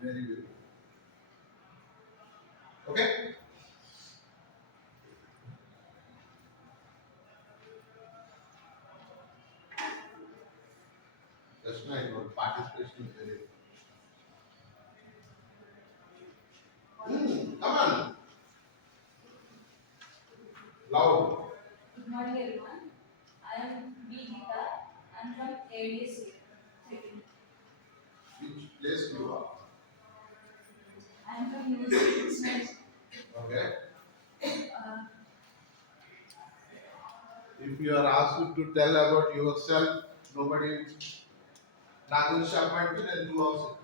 Very good. Okay? That's nice. Your participation is very good. Come on. Loud. Good morning, everyone. I am B. Geeta. I am from AICTE. Second. Which place you are? I am from University of Science. Okay. Uh, If you are asked to tell about yourself, nobody nothing shall find you, then you also.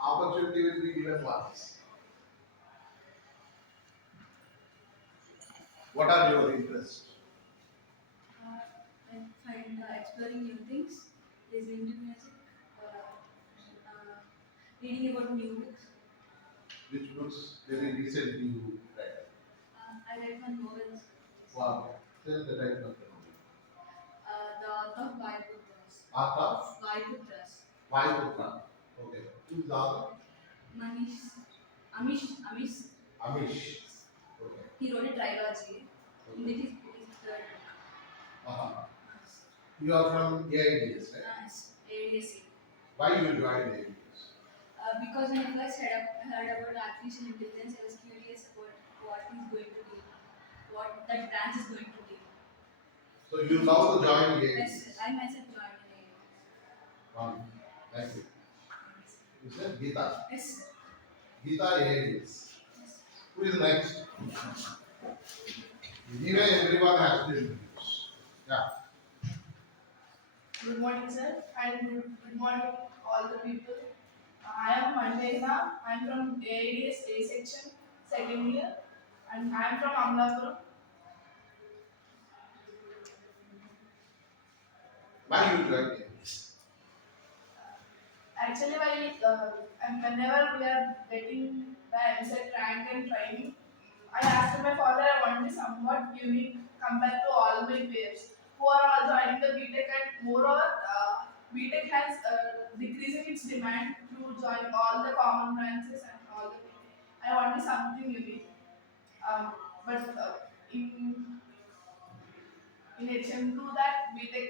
Opportunity will be given once. What are your interests? uh, I find exploring new things, listening to music, uh, reading about new books. Which books very recently you read? I read one novels. Wow. Tell the title of the novel. The author of Vaiputras. Artha Vaiputras. Vaiputra. Okay. Who is the author? Manish. Amish. Amish. Okay. He wrote a trilogy. And Okay. it is third Uh-huh. book. You are from AIDS, right? AICTE. Why you joined AIDS? Because when I first heard about artificial intelligence, I was curious about what is going to be, what that branch is going to be. So you now to join Yes, AIDS. I myself joined in One. Thank you. Yes. You said Gita. Yes. Gita AIDS. Yes. Who is next? Anyway, everyone has to introduce. Yeah. Good morning, sir, and good morning, all the people. I am Mandena. I am from AIDS A section, second year, and I am from Amlapuram. Why you joined AIDS? Actually, and whenever we are getting the MSET rank and training, I asked my father I want to be somewhat unique compared to all my peers who are all joining the BTech, and moreover, BTech has decreasing its demand to join all the common branches and all the things. I want to be something unique. But in addition to that, BTech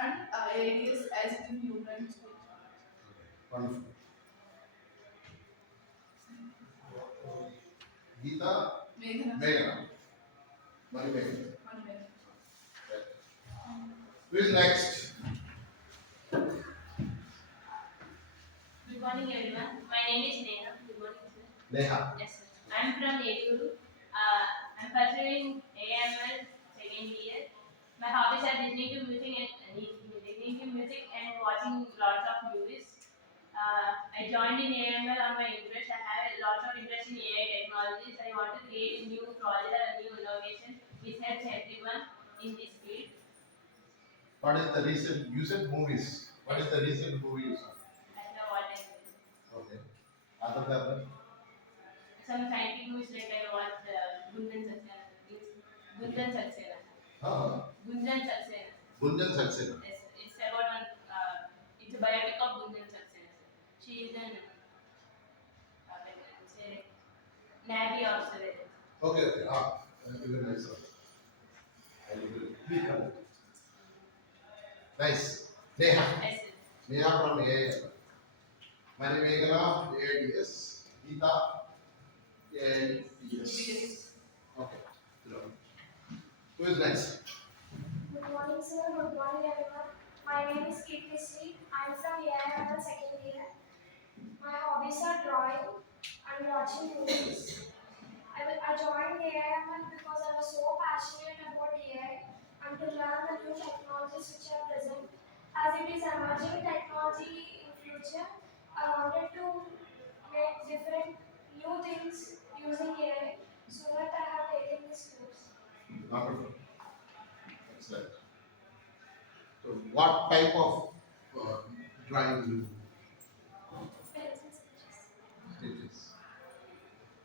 and ADS as the new branch. Wonderful. Gita Meghana. Meghana. Mani Meghana. One Right. Who is next? Good morning, everyone. My name is Neha. Good morning, sir. Neha. Yes, sir. I'm from Eduru. I'm pursuing AML second year. My hobbies are listening to music and watching lots of movies. I joined in AML on my interest. I have a lot of interest in AI technologies. I want to create a new project or a new innovation which helps everyone in this field. What is the recent? You said movies. What is the recent movie you saw? I know what I'm doing. Okay. Other than that, Some scientific movies like I watched Gundan Saxena. Gundan Saxena. Gundan Saxena. Gunjan Saxena. Yes, it's about an it's a biopic of Gundan Saxena. She is an say Navy officer. Okay, okay. Very nice one. I will click on it. Nice. Neha. Yes, sir. Neha from AIL. Mani Meghana, AIDS. Gita, AIDS. Okay. Hello. Who is next? Good morning, sir. Good morning, everyone. My name is Kirti. I'm from AIML second year. My hobbies are drawing and watching movies. I joined AIML because I was so passionate about AI and to learn the new technologies which are present. As it is emerging technology in future, I wanted to make different new things using AI, so that I have taken this course. Wonderful. Excellent. So, what type of drawing do you Pencil sketches. sketches?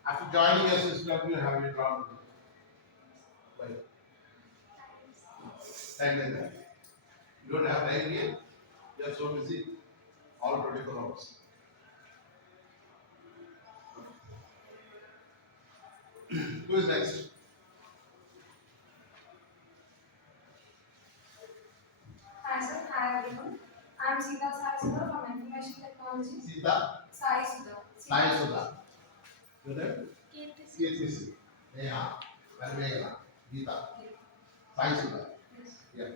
After joining SVECW, have you drawn by Times. time like that? You don't have time yet? You are so busy. All 24 hours. Who is next? Hi sir, hi everyone. I'm Sita Sai Sudha from Information Technology. Sita? Sai Sudha. Sai Sudha. Your name? Kirti. Kirti. Neha. Valmegana. Geeta. Sai Sudha. Yes. Yeah.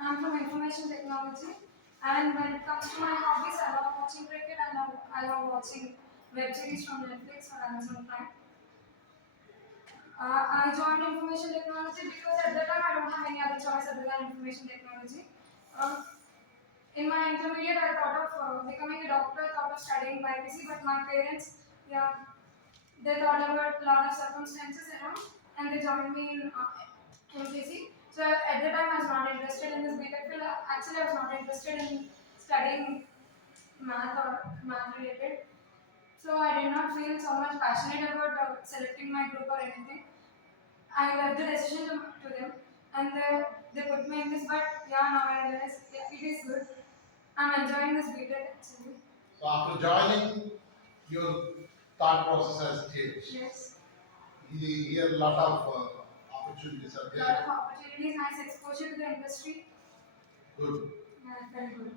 I'm from Information Technology, and when it comes to my hobbies, I love watching cricket and I love watching web series from Netflix or Amazon Prime. I joined Information Technology because at that time I don't have any other choice other than Information Technology. Um, in my intermediate, I thought of becoming a doctor, thought of studying biology, but my parents, yeah, they thought about a lot of circumstances around, and they joined me in MPC. So at the time, I was not interested in this BTech field. Actually, I was not interested in studying math or math related. So I did not feel so much passionate about selecting my group or anything. I left the decision to them, and they put me in this. But yeah, now I realize yeah, it is good. I'm enjoying this BTech actually. So after joining, your thought process has changed. Yes. Here a lot of opportunities are Lot there. of opportunities, nice exposure to the industry. Good. Yeah, very good.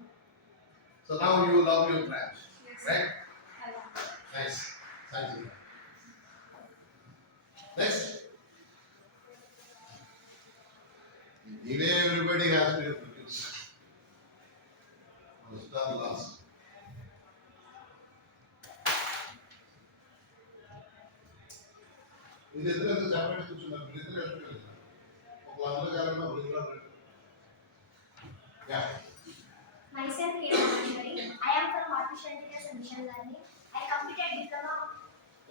So now you love your branch, Yes. right? I love it. Nice. Thank you. Next. Anyway, everybody has to produce. First and last. ఇది ఎదురు చెప్పండి కూర్చున్నారు ఇద్దరు ఒక వందల కాలంలో yeah Myself, Kevin. I am from Artificial Intelligence and Machine Learning. I completed diploma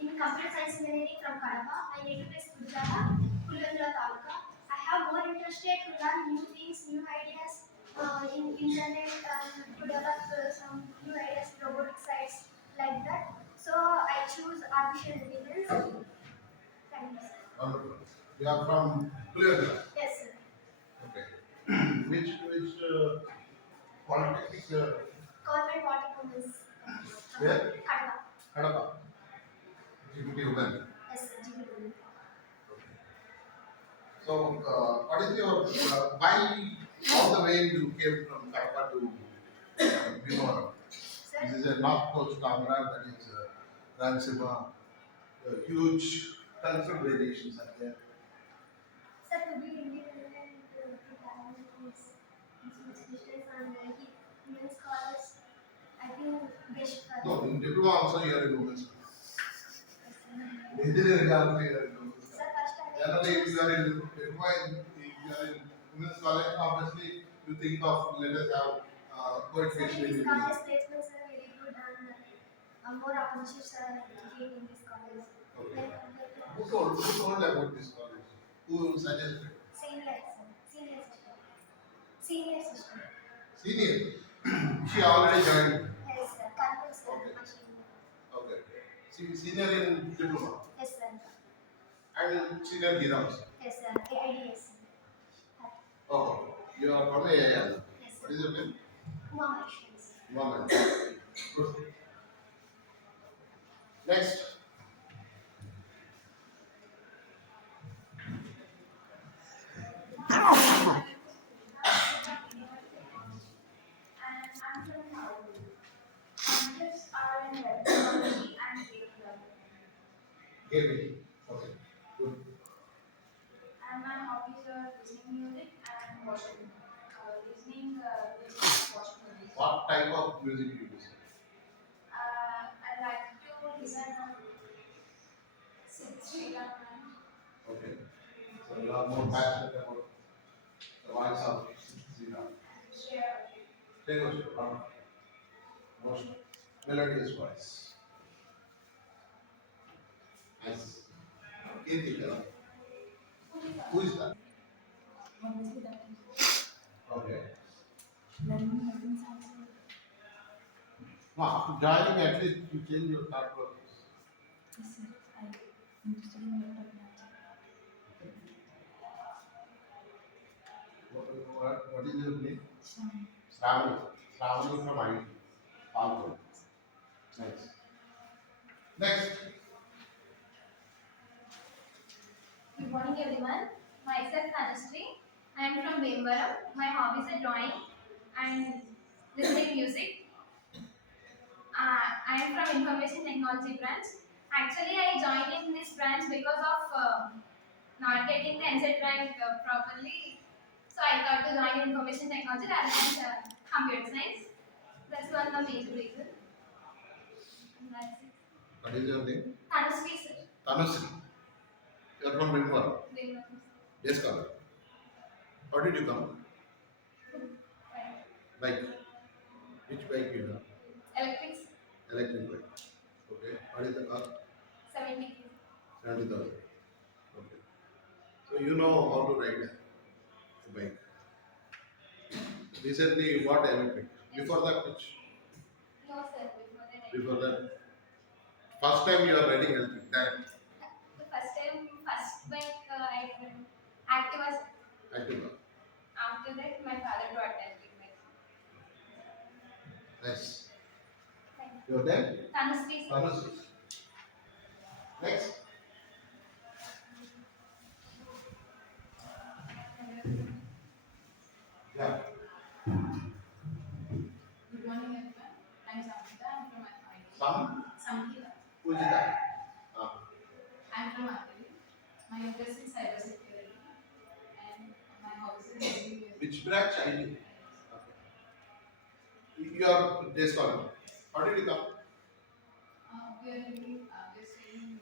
in Computer Science Engineering from Kadapa. My native is Gujrata, Pulvendra Taluka. I have more interested to learn new things, new ideas in internet to develop some new ideas, robotic sites like that. So I choose Artificial Intelligence. Thank you, sir. wonderful. You are from Pulvendra. Yes, sir. Okay. which polytechnic Government Polytechnic is where? Kadapa. Kadapa. GPT women. Yes, sir. GPW. So what is your why all the way you came from Kadapa to Bhimavaram? Sir, This is a North Coast Tamra, that is Rayalaseema. Huge cultural variations are there. sir, to be independent, to travel is distance and even scholars, I think best for No, in diploma also you are in women's school. Engineering also you are in women's school. Sir, first I Generally, if you are in diploma, if you are in women's college, obviously you think of let us have coefficient these in college placements are very good and more opportunities are gained in this college. Okay. When compared to Who told about this college? Who suggested? senior, sir, senior system. Senior. She already joined. Yes, sir, convince sir, Okay. machine. Okay. Senior in diploma Yes, sir. and senior here also. Yes, sir. Ideation. Oh, you are from AIL. Yes, What sir. is your name? More machines. Woman. Good. Next. And I'm from Harvard. Interests are in web technology and data learning. Gaming. Okay. Good. And my hobbies are listening music and watching. Listening music, watching movies. What type of music you listen? I like to listen Sri Lanka. Okay. So you are more passionate about the voice of Zira. Share. Take us most melodious voice. Nice. Kirti. Who is that? Obviously, that is Okay. learning happens also. No, after joining, at least you change your thought process. Yes, sir. I'm interested in lot of math. What is your name? Some Shravani. Shravani from IT. Alcohol. Nice. Next. Good morning everyone. Myself Tanushree. I am from Bhimavaram. My hobbies are drawing and listening music. I am from Information Technology branch. Actually, I joined in this branch because of not getting the NCET rank properly. So I thought to join in Information Technology rather than computer science. That's one of the major reason. And that's it. What is your name? Tanushree sir. Tanusri. You are from Bengal. Bhimavaram. Yes, scholar. How did you come? Right. Bike. Which bike you have? Electrics. Electric bike. Okay. What is the cost? 70. 70,000. Okay. So you know how to ride a bike. Recently you bought electric. Before that, which? No sir, before that I Before that, first time you are riding electric. That the first time, first bike I did Activa. Activa. After that, my father brought electric bike. Nice. Thank you. Your name? Tanushree sir. Tanusri. Next. Yeah. Good morning, everyone. I'm Samhita. I'm from Ideation. Samhita. Who is that? Ah. I'm from Ideation. My interest is cybersecurity, and my hobbies are listening music. Which branch? ID. Okay. You are day scholar. How did you come? We are living, we're staying in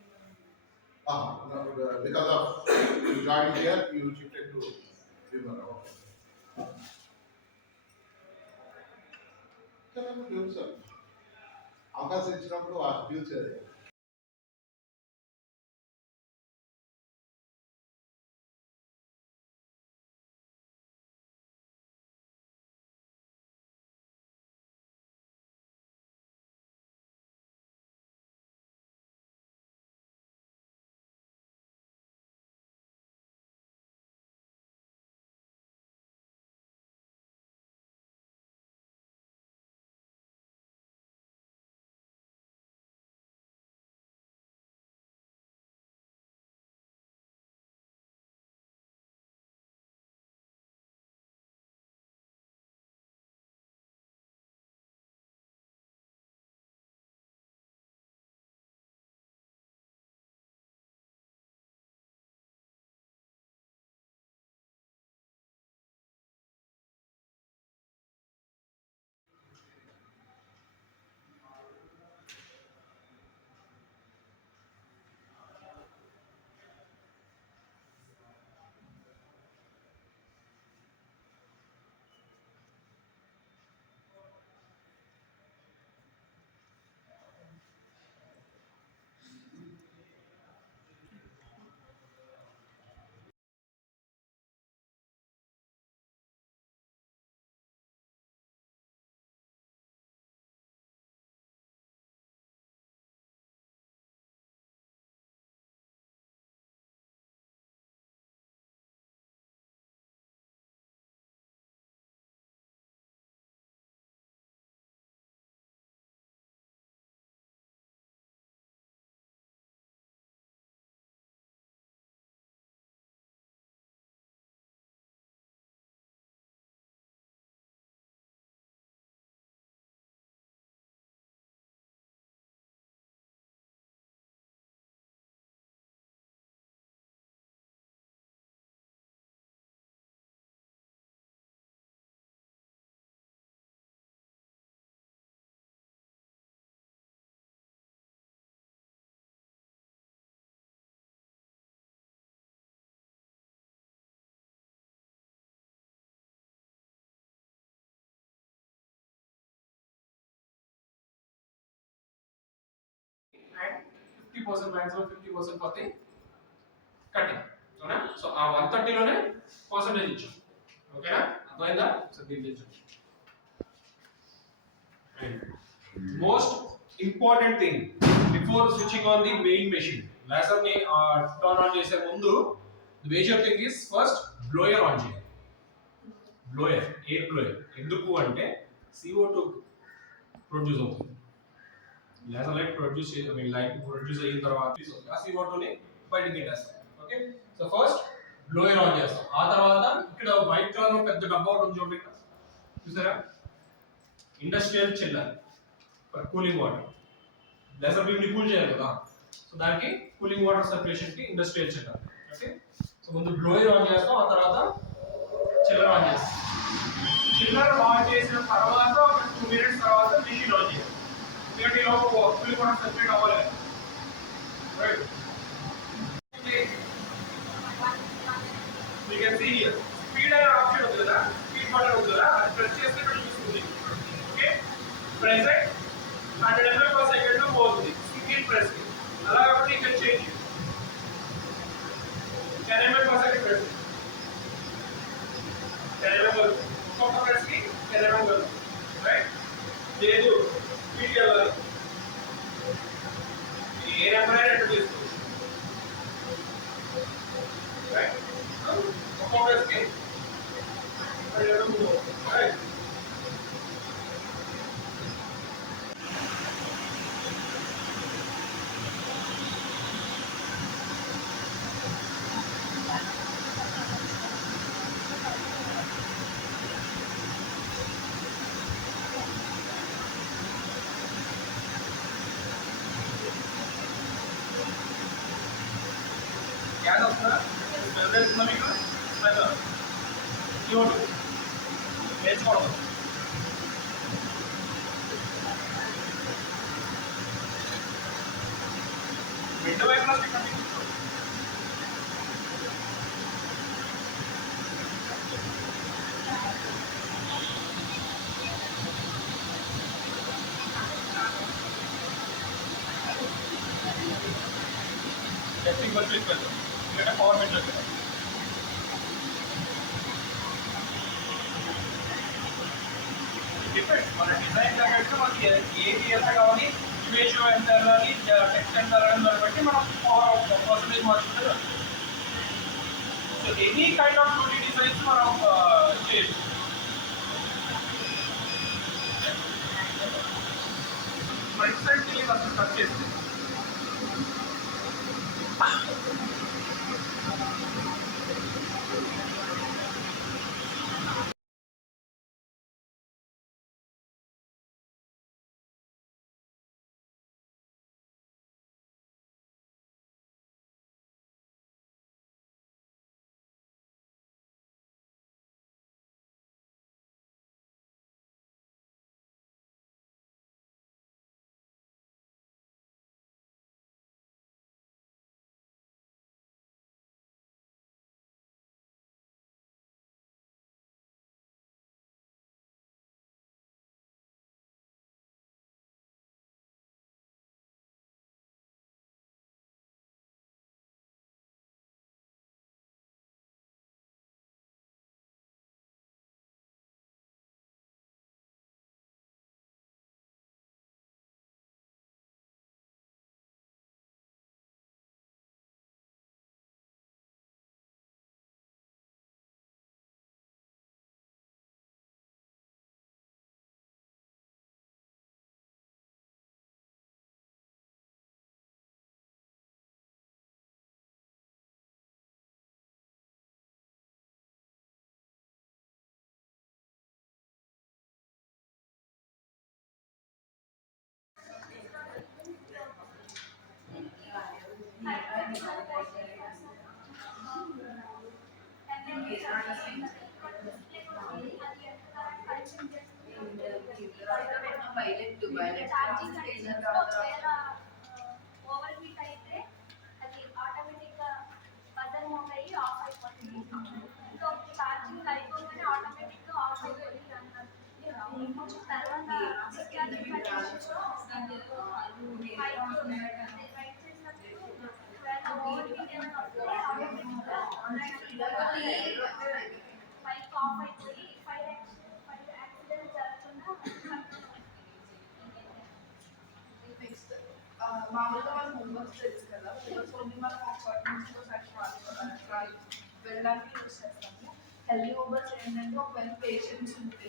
Ah, no, because of you joined here, you shifted to Vimara. Okay. Future అవకాశం ఇచ్చినప్పుడు ఆ future and 50% maximum 50% for the cutting అవునా so ఆ 130 లోనే percentage ఇచ్చాం ఓకేనా అర్థమైందా so దీన్ని ఇచ్చాం and most important thing before switching on the main machine laser ని టర్న్ ఆన్ చేసే ముందు the major thing is first blower on చేయాలి బ్లోయర్ ఎయిర్ బ్లోయర్ ఎందుకు అంటే CO2 ప్రొడ్యూస్ అవుతుంది. Laser light produce I mean light produce అయిన తర్వాత ఆ CO2 ని బయటికి తీసేస్తాం. Okay, so first blower on చేస్తాం. ఆ తర్వాత ఇక్కడ వైట్ కలర్ లో పెద్ద డబ్బా ఒకటి ఉంది చూడండి, చూసారా, industrial chiller for cooling water. Laser beam ని కూల్ చేయాలి కదా, సో దానికి కూలింగ్ వాటర్ సర్క్యులేషన్ కి ఇండస్ట్రియల్ చిల్లర్. ఓకే, సో ముందు బ్లోయర్ ఆన్ చేస్తాం, ఆ తర్వాత చిల్లర్ ఆన్ చేస్తాం. చిల్లర్ ఆన్ చేసిన తర్వాత ఒక 2 minutes తర్వాత మెషిన్ ఆన్ చేయాలి. ఎందుకంటే ఇలా కూలింగ్ వాటర్ సర్క్యులేట్ అవ్వాలి. Right, you can see here speed అనే ఆప్షన్ ఉంది కదా, స్పీడ్ బటన్ ఉంది కదా, అది ప్రెస్ చేస్తే ఇక్కడ చూస్తుంది. ఓకే, ప్రెసెంట్ 100 ml/s లో పోతుంది సింగిల్ ప్రెస్ కి. అలా కాబట్టి ఇక్కడ చేంజ్ 10 ml/s ప్రెస్, 10 ml ఒక్కొక్క ప్రెస్ కి 10 ml. రైట్, లేదు స్పీడ్ వెళ్ళాలి, ఏ నెంబర్ అయినా ఎంటర్ చేసుకోవచ్చు. రైట్, ఒక్కొక్క ప్రెస్ కి 10 ml. రైట్, గ్యాస్ వస్తుందా? వెళ్తుందా మీకు? CO2 నేర్చుకోవడం. రెండు వైపులా స్టిక్కర్ తీసుకోండి. టెస్టింగ్ వచ్చి వెళ్తాం, ఎందుకంటే పవర్ మీటర్ కదా. డిపెండ్స్ మన డిజైన్ తగ్గట్టు మనకి ఏది ఎంత కావాలి, రేషియో ఎంత వెళ్ళాలి, టెక్స్ట్ ఎంత వెళ్ళాలి, దాన్ని బట్టి మనం పవర్ పర్సంటేజ్ మార్చుకుంటే. So any kind of 2D designs మనం చేయొచ్చు. ఫ్రంట్ సైడ్ తెలియదు అసలు కట్ చేస్తే. ఓవర్ హీట్ అయితే అది ఆటోమేటిక్గా బటన్ మోడ్ అయ్యి ఆఫ్ అయిపోతుంది. సో ఛార్జింగ్ అయిపోగానే ఆటోమేటిక్గా ఆఫ్ అయిపోతుంది అంటారు. తర్వాత ఛార్జింగ్ రైట్ చేసినప్పుడు ఓవర్ హీట్ ఏమైనా వస్తే ఆటోమేటిక్గా బైక్ ఆఫ్ అయిపోయి ఫైర్ యాక్సిడెంట్ జరగకుండా. నెక్స్ట్ మామూలుగా మనం హోంవర్క్స్ తెలుసు కదా, హోంవర్క్స్ ఓన్లీ మనం ఒకసారి నుంచి ఒకసారి వెళ్ళడానికి యూజ్ చేస్తాము. హెల్దీ హోంవర్క్స్ ఏంటంటే ఒకవేళ పేషెంట్స్ ఉంటే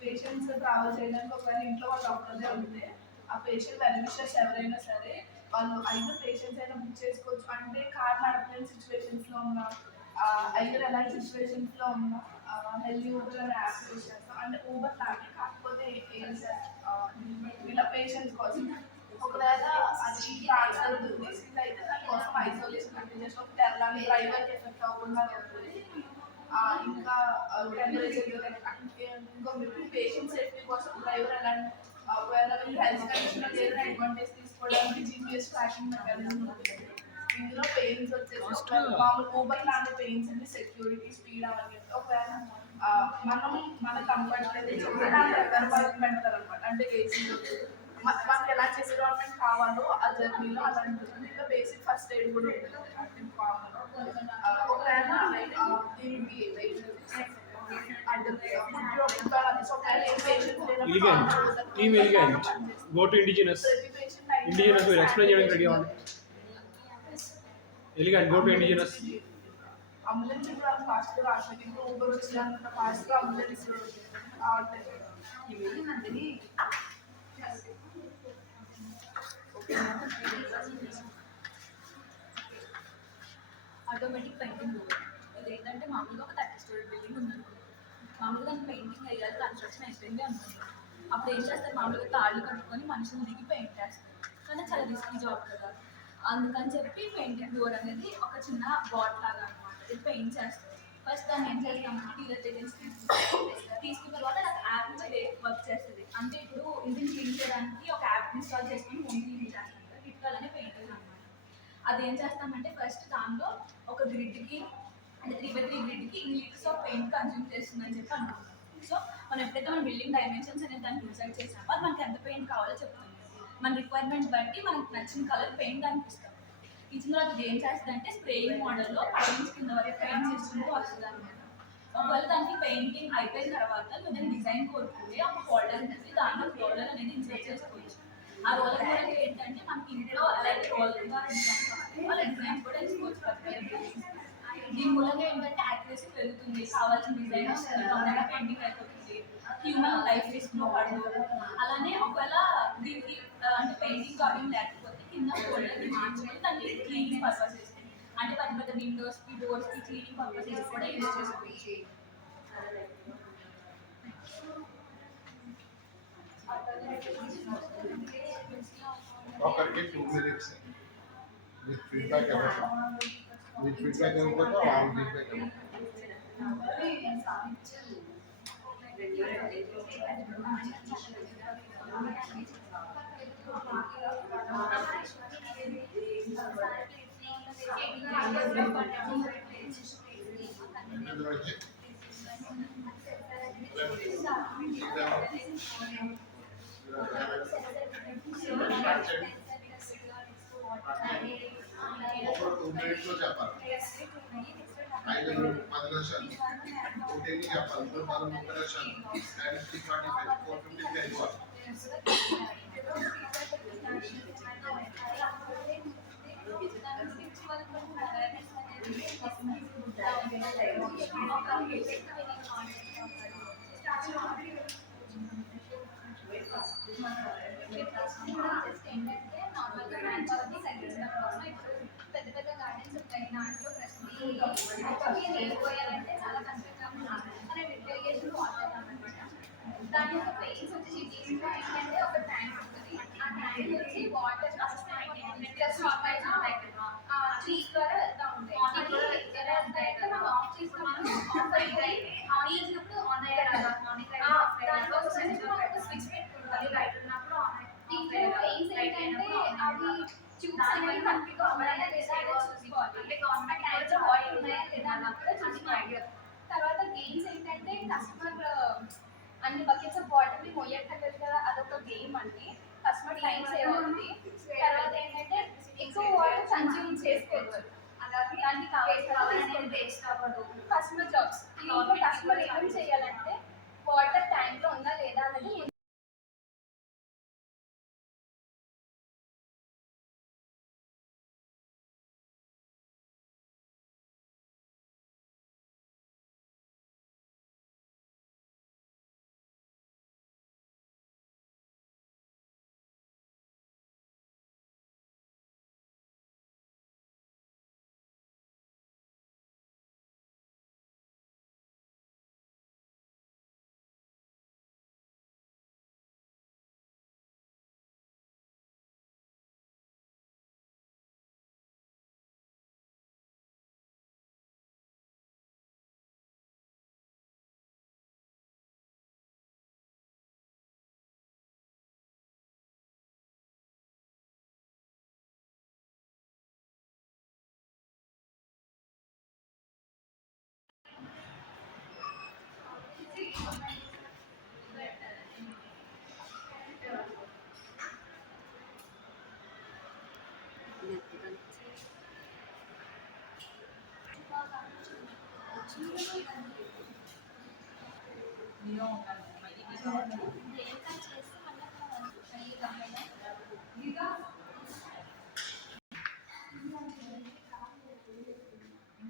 పేషెంట్స్ ట్రావెల్ చేయడానికి ఒకవేళ ఇంట్లో వాళ్ళు ఒక్కదే ఉంటే ఆ పేషెంట్ వెల్విషర్స్ ఎవరైనా సరే వాళ్ళు 5 పేషెంట్స్ అయినా బుక్ చేసుకోవచ్చు. అంటే కార్ నడపలేని సిచ్యువేషన్స్లో ఉన్న ఐదర్ ఎలాంటి సిచ్యువేషన్స్లో ఉన్న హెల్దీ ఊబర్ అనే యాప్ యూస్ చేస్తాం. అంటే ఊబర్ లాగే కాకపోతే ఏం ఇలా పేషెంట్స్ కోసం ఒకవేళ అది ట్రాన్స్ఫర్ డిసీజ్ అయితే దానికోసం ఐసోలేషన్ అంటే జస్ట్ ఒక తెల్లని డ్రైవర్కి ఎఫెక్ట్ అవ్వకుండా ఉంటుంది. ఇంకా టెంపరేచర్ ఇంకో పేషెంట్ సేఫ్టీ కోసం డ్రైవర్ ఎలాంటి ఒకవేళ హెల్త్ కండిషన్ ఏదైనా అడ్వాంటేజ్ తీసుకోవడానికి జీపీఎస్ ట్రాకింగ్ మెకానిజం ఉంటుంది. ఇందులో పెయిన్స్ వచ్చేసి మామూలు ఊబర్ లాంటి పెయిన్స్ అంటే సెక్యూరిటీ స్పీడ్ అవన్నీ ఒకవేళ మనం మన కంఫర్ట్ దాని ప్రకారం వాళ్ళకి పెడతారు అనమాట. అంటే ఏసీ మనకి ఎలాంటి ఎన్విరాన్మెంట్ కావాలో ఆ జర్నీలో అలాంటి ఇంకా బేసిక్ ఫస్ట్ ఎయిడ్ కూడా ఉంటుంది. అంటే ఒకవేళ దీనికి Elegant. Team elegant. Go to indigenous. Indigenous will explain చేయడానికి రెడీ అవ్వండి. Elegant. Go to indigenous. Ambulance వాళ్ళు ఫాస్ట్ రావట్లేదు. ఇప్పుడు ఊబర్ వచ్చినంత ఫాస్ట్ అంబులెన్స్ రావట్లేదు. ఆటోమేటిక్ పెయింటింగ్ ఇది ఏంటంటే మామూలుగా ఒక 30 స్టోరీ బిల్డింగ్ ఉందనుకో, మామూలుగా పెయింటింగ్ వేయాలి, కన్స్ట్రక్షన్ అయిపోయింది అనుకుంది. అప్పుడు ఏం చేస్తారు, మామూలుగా తాళ్ళు కట్టుకొని మనుషులు దిగి పెయింట్ చేస్తారు. కానీ చాలా రిస్కీ జాబ్ కదా, అందుకని చెప్పి పెయింటింగ్ డోర్ అనేది ఒక చిన్న బాట్ లాగా అనమాట. ఇది పెయింట్ చేస్తారు. ఫస్ట్ దాన్ని ఏం చేస్తామంటే డీలర్ దగ్గర తీసుకున్న తర్వాత నాకు యాప్ వర్క్ చేస్తుంది. అంటే ఇప్పుడు ఇంటిని క్లీన్ చేయడానికి ఒక యాప్ ఇన్స్టాల్ చేసుకొని హోమ్ క్లీన్ చేస్తాం కదా, గిట్కాలనే పెయింటింగ్ అనమాట. అదేం చేస్తామంటే ఫస్ట్ దానిలో ఒక గ్రిడ్కి అంటే 3x3 గ్రిడ్కి లీటర్స్ ఆఫ్ పెయింట్ కన్జ్యూమ్ చేస్తుందని చెప్పి అనుకుంటాం. సో మనం ఎప్పుడైతే మన బిల్డింగ్ డైమెన్షన్స్ అనేది దాన్ని డిసైడ్ చేసామో అది మనకి ఎంత పెయింట్ కావాలో చెప్తుంది. మన రిక్వైర్మెంట్ బట్టి మనకు నచ్చిన కలర్ పెయింట్ దానికి ఇస్తాం. ఇచ్చిన తర్వాత అది ఏం చేస్తుందంటే స్ప్రేయింగ్ మోడల్లో పెయింట్స్ కింద వరకు పెయింట్ చేసుకుంటూ వస్తుంది అనమాట. ఒకవేళ దానికి పెయింటింగ్ అయిపోయిన తర్వాత ఏదైనా డిజైన్ కోరుకుంటే ఒక ఫోల్డర్ ఉంటుంది, దాంట్లో రోలర్ అనేది ఇన్సర్ట్ చేసుకోవచ్చు. ఆ రోలర్ కూడా ఏంటంటే మనకి ఇంట్లో అలాగే రోలర్గా డిజైన్స్ వస్తాయి, వాళ్ళ డిజైన్స్ కూడా వేసుకోవచ్చు. దీని మూలంగా ఏంటంటే యాక్యురసీ పెరుగుతుంది, కావాల్సిన డిజైన్ వస్తుంది, తొందరగా పెయింటింగ్ అయిపోతుంది, హ్యూమన్ లైఫ్ రిస్క్లో పడదు. అలానే ఒకవేళ దీనికి అంటే పెయింటింగ్ ప్రాబ్లం లేకపోతే కింద ఫోల్డర్ని మార్చుకొని దాన్ని క్లీనింగ్ పర్పసెస్ అంటే పెద్ద పెద్ద విండోస్కి డోర్స్కి క్లీనింగ్ పర్పసెస్ కూడా యూజ్ చేసుకోవచ్చు. ఒకరికి 2 minutes with feedback everything. With feedback everything, all feedback everything. ఒక 2 minutes లో చెప్పాలి. 5 10 నిమిషాలు ఒకటి చెప్పాలి. 30 నిమిషాలు 45 450 అయిపోవాలి. ఏంటంటే నార్మల్గా పెద్ద పెద్ద గార్డెన్స్ ఉంటాయి, దాంట్లో ప్రతి వెళ్ళిపోయాలంటే చాలా కష్టంగా ఉంటుంది. మనం ఇరిగేషన్ వాటర్ అనమాట. దాని యొక్క పెయిన్స్ వచ్చి దీంట్లో ఏంటంటే ఒక ట్యాంక్ ఉంటుంది, ఆ ట్యాంక్ వచ్చి వాటర్ ట్రీస్ ద్వారా వెళ్తూ ఉంటాయి. ఎలా వెళ్తాయంటే మనం ఆఫ్ చేసుకున్నాము, ఆఫ్ అయితే ఆన్ చేసినప్పుడు ఆన్ అయ్యారు, దానికోసం ఒక స్విచ్ పెట్టుకుంటారు, లైట్ ఉన్నప్పుడు ఆన్ దీంట్లో పెయిన్స్ ఏంటంటే అవి ట్యూబ్స్ అనేవి కంప్లీట్గా ఉన్నాయా లేదా చూసుకోవాలి. అంటే గవర్నమెంట్ ట్యాంక్లో వాటర్ ఉన్నాయా లేదా అన్నప్పుడు చూసుకోవాలి. తర్వాత గేమ్స్ ఏంటంటే కస్టమర్ అన్ని బకెట్స్ ఆఫ్ వాటర్ని మొయ్యక్కర్లేదు కదా, అదొక గేమ్ అండి. కస్టమర్ టైం సేవ్ అవుతుంది. తర్వాత ఏంటంటే ఎక్కువ వాటర్ కన్జ్యూమ్ చేసుకోవచ్చు, దానికి కావాల్సిన వేస్ట్ అవ్వదు. కస్టమర్ జాబ్స్ కస్టమర్ ఏం చేయాలంటే వాటర్ ట్యాంక్లో ఉందా లేదా అనేది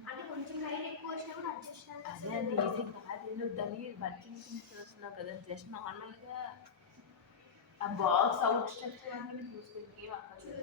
అంటే కొంచెం లైట్ ఎక్కువ వచ్చినా కూడా అడ్జస్ట్ అదే అండి ఈజీ కాదు నువ్వు దాన్ని వర్కింగ్ థింగ్స్ చూస్తున్నావు కదా జస్ట్ నార్మల్గా ఆ బాక్స్ అవుట్ స్ట్రక్చర్ అన్నీ చూసుకో ఇంకేం అక్కర్లేదు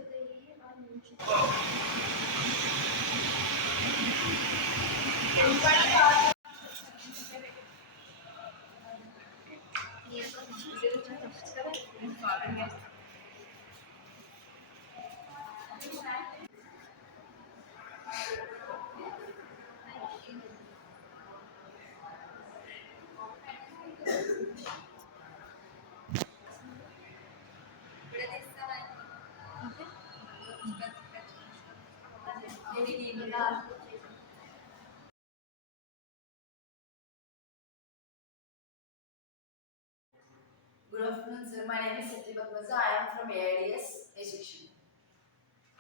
Good afternoon, sir. My name is SVECW. I am from AICTE.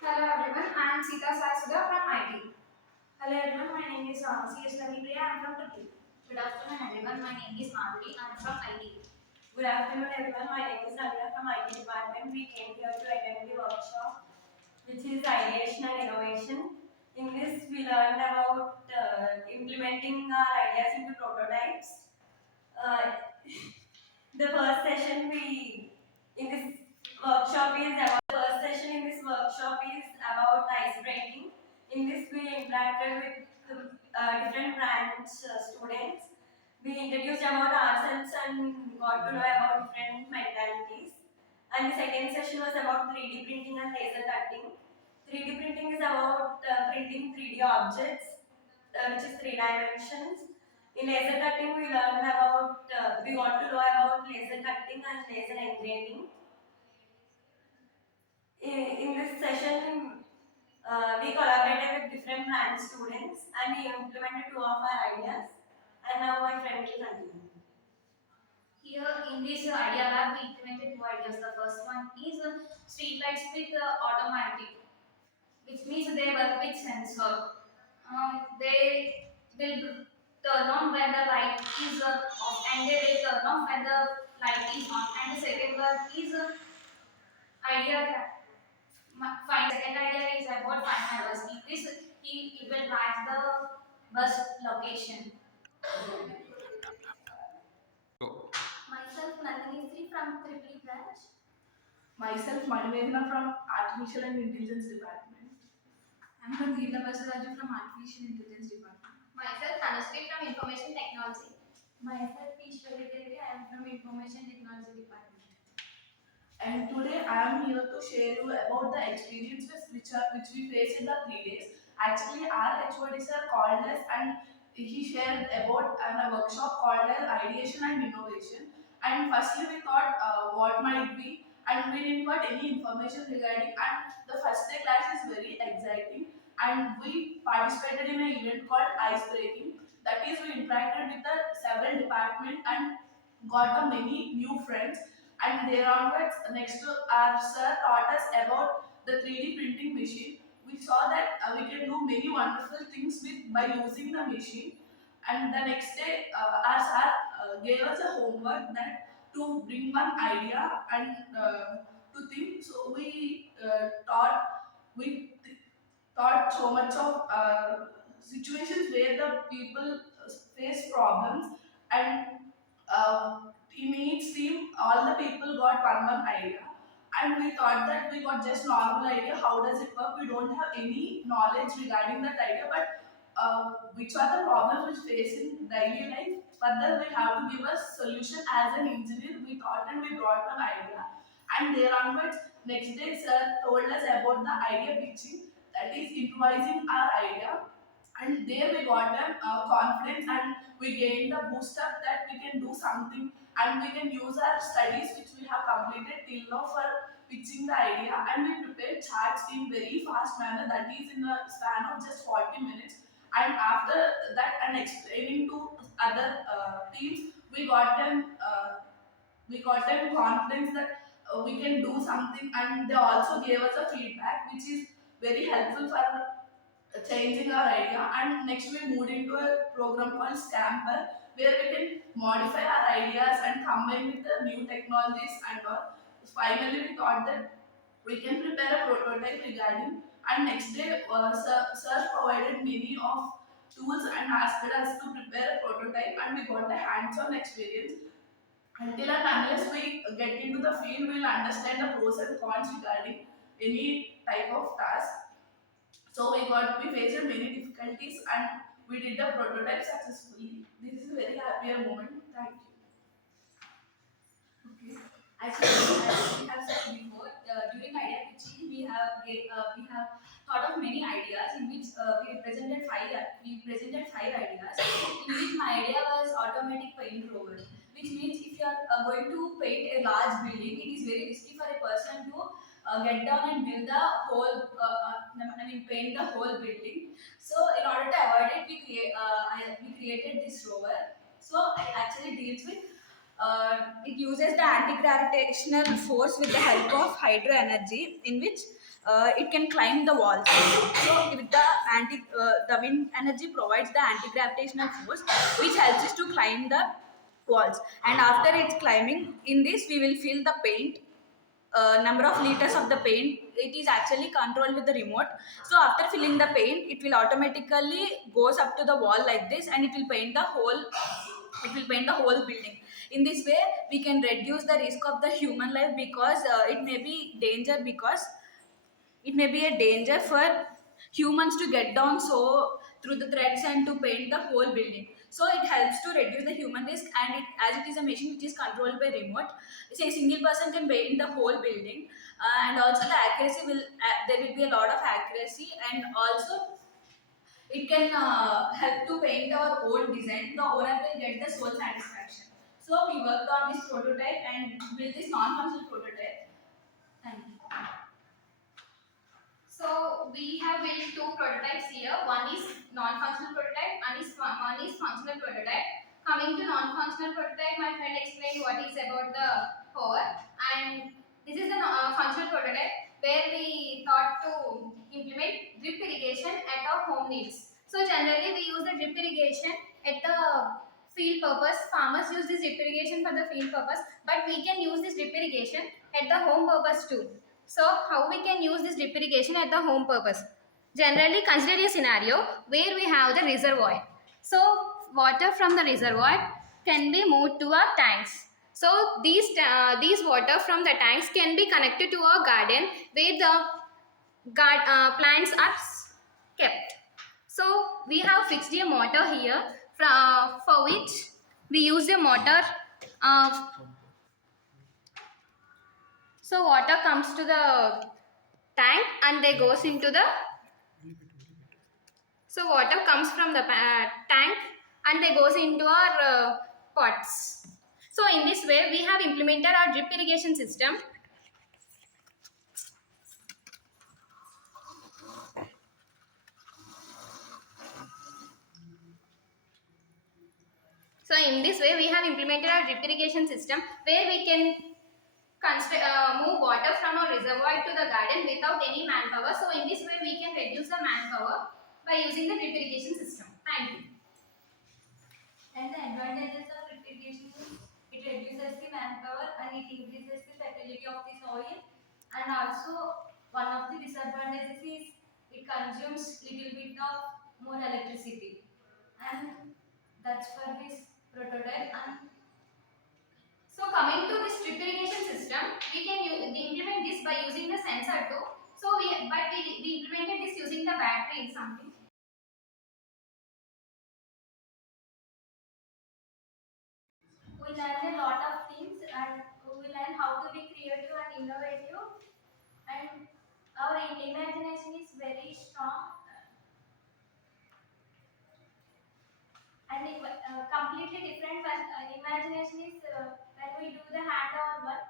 Hello everyone, I am Sita Sasuda from IT. Hello everyone, my name is CS Ravipriya, I am from Turkey. Good afternoon everyone, my name is Madhuri, I am from IT. Good afternoon everyone, my name is Navya from IT department. We came here to attend the workshop which is Ideation and Innovation. In this we learned about implementing our ideas into prototypes. The first session in this workshop is about ice breaking. In this we interacted with different branch students. We introduced about ourselves and got to know about different mentalities. And the second session was about 3D printing and laser cutting. 3D printing is about printing 3D objects, which is 3 dimensions. In laser cutting, we got to know about laser cutting and laser engraving. In this session, we collaborated with different branch students and we implemented 2 of our ideas. And now my friend will continue. Here in this idea lab, we implemented 2 ideas. The first one is street lights with automatic, which means they work with sensor. They will turn on when the light is off, and they will turn off when the light is on. And the second one is idea. Second idea is about find my bus. It will track the bus location. Myself Nandini Sri from Tripoli branch. Myself, Manivedana from Artificial and Intelligence Department. I am from Geeta Basaraju from Artificial Intelligence Department. Myself, Anushree from Information Technology. Myself Ishwari Devi, I am from Information Technology Department. And today I am here to share you about the experiences which we faced in the 3 days. Actually, our HOD sir called us and he shared about a workshop called as Ideation and Innovation. And firstly, we thought what might be, and we didn't got any information regarding. And the first day class is very exciting, and we participated in an event called Ice Breaking. That is, we interacted with the several departments and got a many new friends. And there onwards, next our sir taught us about the 3D printing machine. We saw that we can do many wonderful things by using the machine. And the next day, our sir gave us a homework that to bring one idea and to think. So we thought so much of situations where the people face problems, and in each team all the people got one idea, and we thought that we got just normal idea how does it work. We don't have any knowledge regarding that idea, but which are the problems which face in daily life. Further, we have to give a solution as an engineer. We thought and we brought one idea, and there onwards next day sir told us about the idea pitching, that is improvising our idea. And there we got them confidence, and we gained the boost up that we can do something, and we can use our studies which we have completed till now for pitching the idea. And we prepared charts in very fast manner, that is in a span of just 40 minutes. And after that, and explaining to other teams, we got them confidence that we can do something, and they also gave us a feedback which is very helpful for changing our idea. And next we moved into a program called Scamper, where we can modify our ideas and combine with the new technologies and all. Finally, we thought that we can prepare a prototype regarding, and next day sir provided many of tools and asked us to prepare a prototype, and we got a hands-on experience. Until and unless we get into the field, we'll understand the pros and cons regarding any type of task. So we faced many difficulties, and we did the prototype successfully. This is a very happier moment. Thank you. Okay. Actually, as we have said before, during idea pitching, we have thought of many ideas in which we presented five ideas. In which my idea was automatic paint rover, which means if you are going to paint a large building, it is very risky for a person to get down and build the whole. Paint the whole building. So in order to avoid it, we created this rover. So it actually deals with it uses the anti-gravitational force with the help of hydro energy, in which it can climb the walls. So with the wind energy provides the anti-gravitational force, which helps us to climb the walls. And after it's climbing, in this we will fill the paint, number of liters of the paint. It is actually controlled with the remote. So after filling the paint, it will automatically goes up to the wall like this, and it will paint the whole building. In this way we can reduce the risk of the human life, because it may be a danger for humans to get down so through the threads and to paint the whole building. So it helps to reduce the human risk, and as it is a machine which is controlled by remote, say a single person can paint the whole building. And also the accuracy there will be a lot of accuracy, and also it can help to paint our own design. The owner will get the sole satisfaction. So we worked on this prototype and built this non-functional prototype. Thank you. So we have built two prototypes here. One is non-functional prototype and one is functional prototype. Coming to non-functional prototype, my friend explained what is about the power, and this is the functional prototype where we thought to implement drip irrigation at our home needs. So generally we use the drip irrigation at the field purpose. Farmers use this drip irrigation for the field purpose, but we can use this drip irrigation at the home purpose too. So how we can use this drip irrigation at the home purpose? Generally consider a scenario where we have the reservoir. So water from the reservoir can be moved to our tanks. So these water from the tanks can be connected to our garden where the plants are kept. So we have fixed a motor here for which we use a motor. So water comes to the tank and they goes into the, so water comes from the tank and they goes into our pots. So in this way we have implemented our drip irrigation system. So in this way we have implemented our drip irrigation system where we can move water from our reservoir to the garden without any manpower. So in this way we can reduce the manpower by using the drip irrigation system. Thank you. And the advantages of drip irrigation is it reduces the manpower and it increases the fertility of the soil. And also one of the disadvantages is it consumes little bit of more electricity. And that's for this prototype. And So coming to this drip irrigation system, we can implement this by using the sensor too. So we implemented this using the battery in something. we learn a lot of things, and we learn how to be creative and innovative, and our imagination is very strong, and completely different imagination is when we do the hand-on work.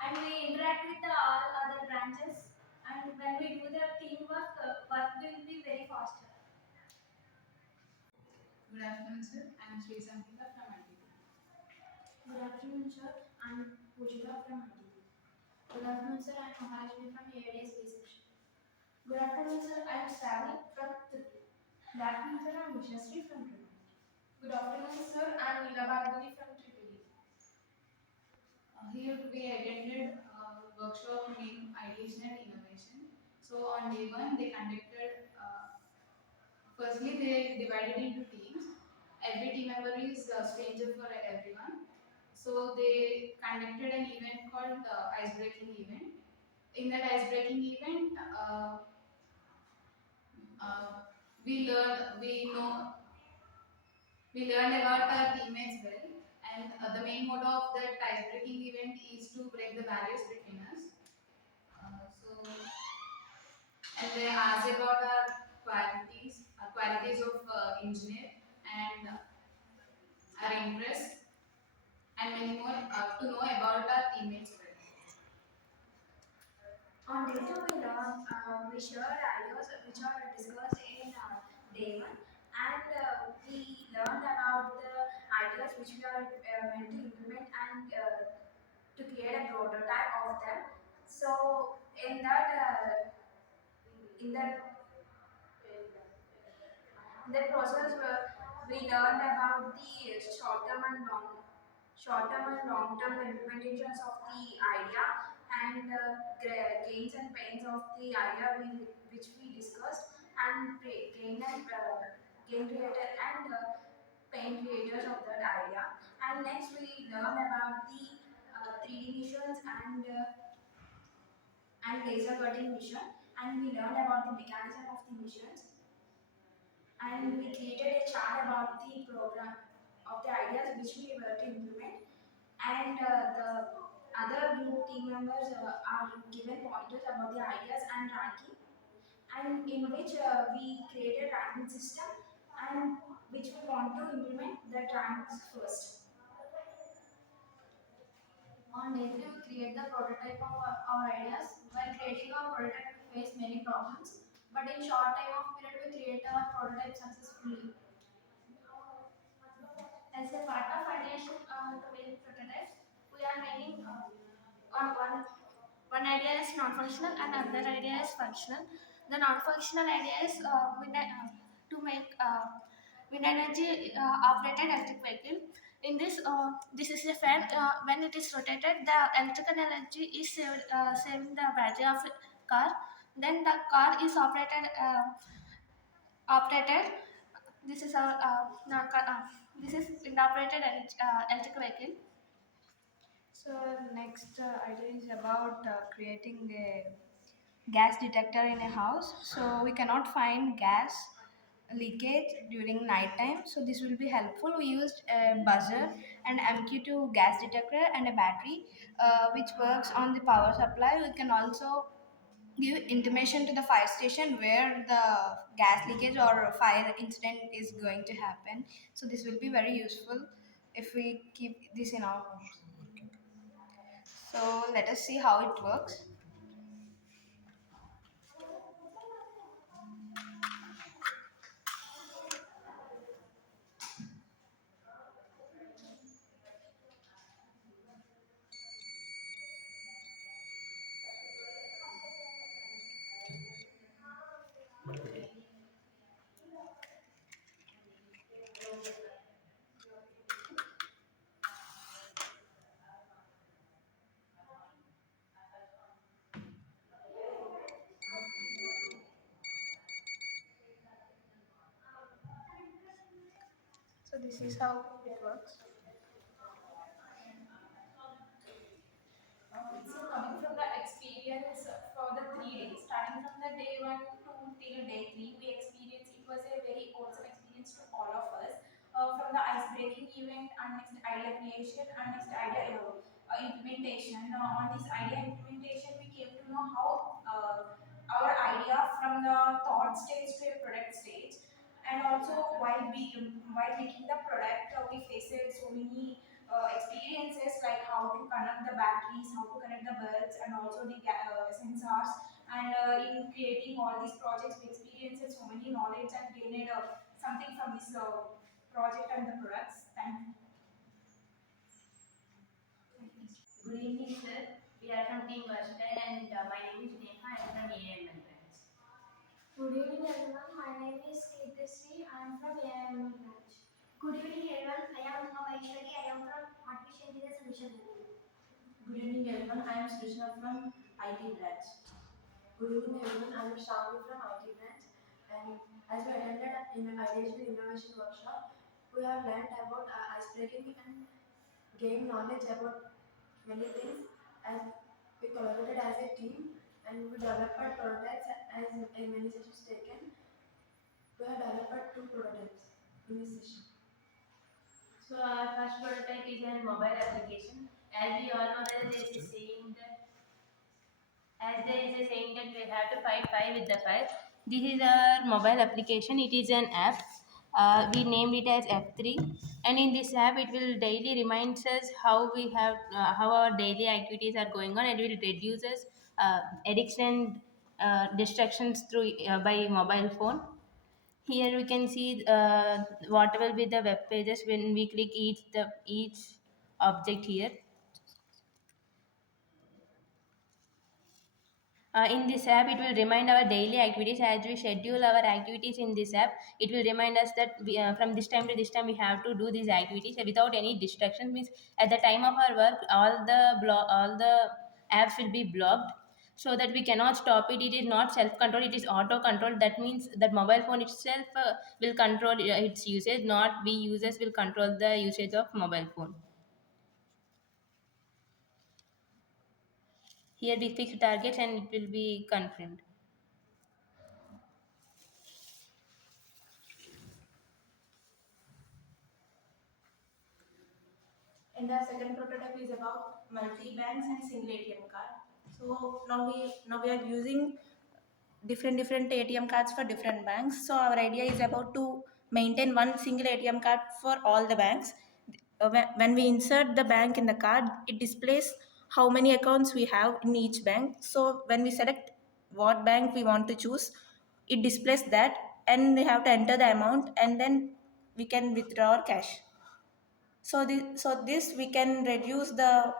And we interact with the all other branches, and when we do the team Good afternoon, sir. I am Sri Sangeeta from ITP. Good afternoon, sir. I'm Pujita from ITP. Good afternoon, sir. I'm Mahalakshmi from AIDS B section. Good afternoon, sir. I'm Sally from Tripoli. Good afternoon, sir. I'm Vishasri from Tripoli. Good afternoon, sir. I'm Neela Bhargava from Tripoli. Here we attended a workshop named Ideation and Innovation. So on day one, they conducted, firstly they divided into teams. Every team member is a stranger for everyone. So they conducted an event called the ice breaking event. In that ice breaking event, uh, we learned about our teammates well, and the main motto of that ice breaking event is to break the barriers between us. And they asked about our qualities of engineer, and our interests, and many more to know about our teammates well. On day two, we shared ideas which are discussed in day one, and we learned about the ideas which we are meant to implement and to create a prototype of them. So in that process, we learned about the short-term and long-term implementations of the idea, and gains and pains of the idea which we discussed, and gain creator and pain creators of that idea. And next we learn about the 3D missions and laser cutting mission, and we learn about the mechanism of the missions, and we created a chart about the program of the ideas which we were to implement, and the other group team members are given pointers about the ideas and ranking, and in which we created ranking system, and which we want to implement the ranks first. On day three, we create the prototype of our ideas. While creating our prototype, we face many problems, but in short time of period, we create our prototype successfully. As a part of ideation to make prototypes, we are making on one idea is non-functional and another idea is functional. The non-functional idea is to make wind energy operated electric vehicle. In this, this is a fan. When it is rotated, the electrical energy is saving the battery of a car. Then the car is operated. This is our this is wind operated electric vehicle. So next idea is about creating a gas detector in a house. So we cannot find gas leakage during night time. So this will be helpful. We used a buzzer and MQ2 gas detector and a battery, which works on the power supply. We can also give intimation to the fire station where the gas leakage or fire incident is going to happen. So this will be very useful if we keep this in our homes. So let us see how it works. So this is how it works. So coming from the experience for the 3 days, starting from the day 1 to till day 3, we experienced it was a very awesome experience to all of us. From the ice breaking event and next idea creation and next idea implementation. On this idea implementation, we came to know how our idea from the thought stage to a product stage, and also while making the product, we faced so many experiences like how to connect the batteries, how to connect the bulbs, and also the sensors. And in creating all these projects, we experienced so many knowledge and gained something from this project and the products. Thank you. Good evening, sir. We are from Team Versatile and my name is Neha. I am from AIML branch. Good evening everyone, my name is Kirtesri, I am from AIML branch. Good evening everyone. I am Aishwari. I am from Artificial Intelligence and Machine Learning. Good evening everyone, I am Srishna from IT branch. Good evening everyone, I am Shravani from IT branch, and as we attended in Ideation Innovation workshop, we have learned about ice breaking and gained knowledge about many things as we collaborated as a team and we developed prototypes as in many sessions taken. We have developed 2 prototypes in this session. So our first prototype is a mobile application. As we all know that there is a saying that we have to fight fire with the fire. This is our mobile application. It is an app. We named it as F3, and in this app, it will daily reminds us how our daily activities are going on, and it will reduce us addiction, distractions through by mobile phone. Here we can see what will be the web pages when we click each object here. In this app, it will remind our daily activities as we schedule our activities in this app. It will remind us that from this time to this time we have to do these activities without any distractions. Means at the time of our work, all the apps will be blocked so that we cannot stop it. It is not self control; it is auto control. That means that mobile phone itself will control its usage. Not we users will control the usage of mobile phone. Here we fix targets and it will be confirmed. And the second prototype is about multi-banks and single ATM card. So now we are using different ATM cards for different banks. So our idea is about to maintain one single ATM card for all the banks. When we insert the bank in the card, it displays how many accounts we have in each bank. So when we select what bank we want to choose, it displays that, and we have to enter the amount, and then we can withdraw our cash. So this we can reduce the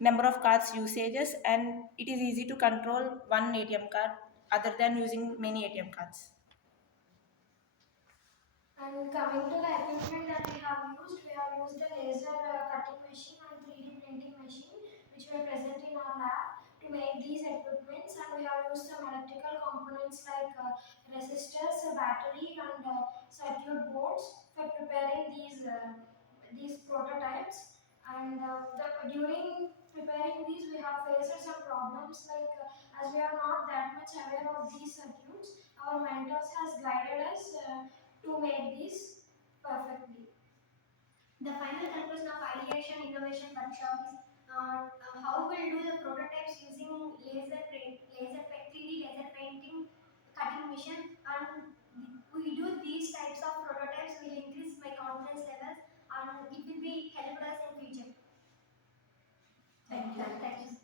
number of cards usages, and it is easy to control one ATM card other than using many ATM cards. And coming to the equipment that we have used a laser cutting machine and 3D printing machine which were present in our lab to make these equipments, and we have used some electrical components like resistors, a battery and circuit boards for preparing these prototypes. And during preparing these we have faced some problems like as we are not that much aware of these circuits, our mentors has guided us to make this perfectly. The final conclusion of Ideation Innovation Workshop is how we'll do the prototypes using 3D laser painting cutting machine, and we do these types of prototypes will increase my confidence levels and it will be help us in future. Thank you. Thank you.